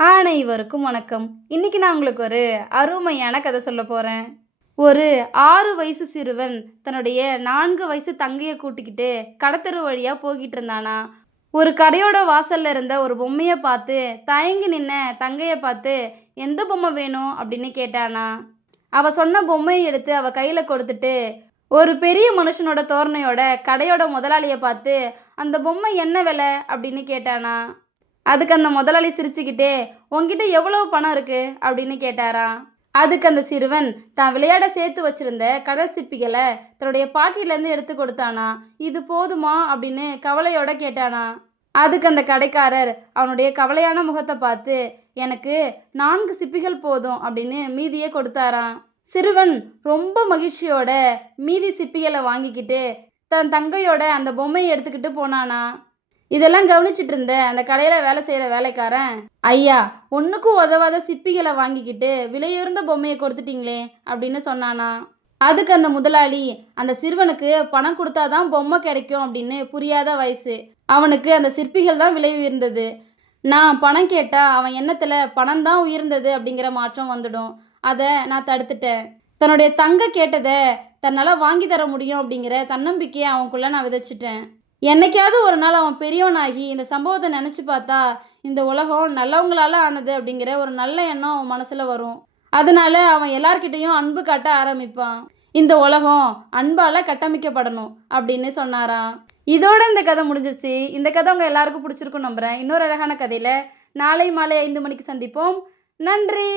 அனைவருக்கும் வணக்கம். இன்னைக்கு நான் உங்களுக்கு ஒரு அருமையான கதை சொல்ல போறேன். ஒரு 6 வயசு சிறுவன் தன்னுடைய 4 வயசு தங்கைய கூட்டிக்கிட்டு கடத்தெரு வழியா போகிட்டு இருந்தானா. ஒரு கடையோட வாசல்ல இருந்த ஒரு பொம்மைய பார்த்து தயங்கி நின்ன தங்கைய பார்த்து, "எந்த பொம்மை வேணும்?" அப்படின்னு கேட்டானா. அவ சொன்ன பொம்மைய எடுத்து அவ கையில கொடுத்துட்டு, ஒரு பெரிய மனுஷனோட தோரணையோட கடையோட முதலாளிய பார்த்து, "அந்த பொம்மை என்ன விலை?" அப்படின்னு கேட்டானா. அதுக்கு அந்த முதலாளி சிரிச்சுக்கிட்டே, "உன்கிட்ட எவ்வளவு பணம் இருக்கு?" அப்படின்னு கேட்டாராம். அதுக்கு அந்த சிறுவன் தான் விளையாட சேர்த்து வச்சிருந்த கடல் சிப்பிகளை தன்னுடைய பாக்கெட்லேருந்து எடுத்து கொடுத்தானா. "இது போதுமா?" அப்படின்னு கவலையோட கேட்டானா. அதுக்கு அந்த கடைக்காரர் அவனுடைய கவலையான முகத்தை பார்த்து, "எனக்கு 4 சிப்பிகள் போதும்" அப்படின்னு மீதியே கொடுத்தாராம். சிறுவன் ரொம்ப மகிழ்ச்சியோட மீதி சிப்பிகளை வாங்கிக்கிட்டு தன் தங்கையோட அந்த பொம்மையை எடுத்துக்கிட்டு போனானா. இதெல்லாம் கவனிச்சிட்டு இருந்த அந்த கடையில் வேலை செய்கிற வேலைக்காரன், "ஐயா, ஒன்றுக்கும் உதவாத சிப்பிகளை வாங்கிக்கிட்டு விலையுயர்ந்த பொம்மையை கொடுத்துட்டீங்களே" அப்படின்னு சொன்னானா. அதுக்கு அந்த முதலாளி, அந்த சிறுவனுக்கு பணம் கொடுத்தாதான் பொம்மை கிடைக்கும் அப்படின்னு புரியாத வயசு. அவனுக்கு அந்த சிற்பிகள் தான் விலை உயர்ந்தது. நான் பணம் கேட்டால் அவன் எண்ணத்தில் பணம் தான் உயர்ந்தது அப்படிங்கிற மாற்றம் வந்துடும். அதை நான் தடுத்துட்டேன். தன்னுடைய தங்க கேட்டதை தன்னால் வாங்கி தர முடியும் அப்படிங்கிற தன்னம்பிக்கையை அவனுக்குள்ளே நான் விதைச்சிட்டேன். என்னைக்காவது ஒரு நாள் அவன் பெரியவனாகி இந்த சம்பவத்தை நினச்சி பார்த்தா, இந்த உலகம் நல்லவங்களால ஆனது அப்படிங்கிற ஒரு நல்ல எண்ணம் அவன் மனசில் வரும். அதனால அவன் எல்லார்கிட்டையும் அன்பு காட்ட ஆரம்பிப்பான். இந்த உலகம் அன்பால் கட்டமைக்கப்படணும் அப்படின்னு சொன்னாராம். இதோட இந்த கதை முடிஞ்சிருச்சு. இந்த கதை உங்கள் எல்லாருக்கும் பிடிச்சிருக்கும் நம்புகிறேன். இன்னொரு அழகான கதையில் நாளை மாலை 5 மணிக்கு சந்திப்போம். நன்றி.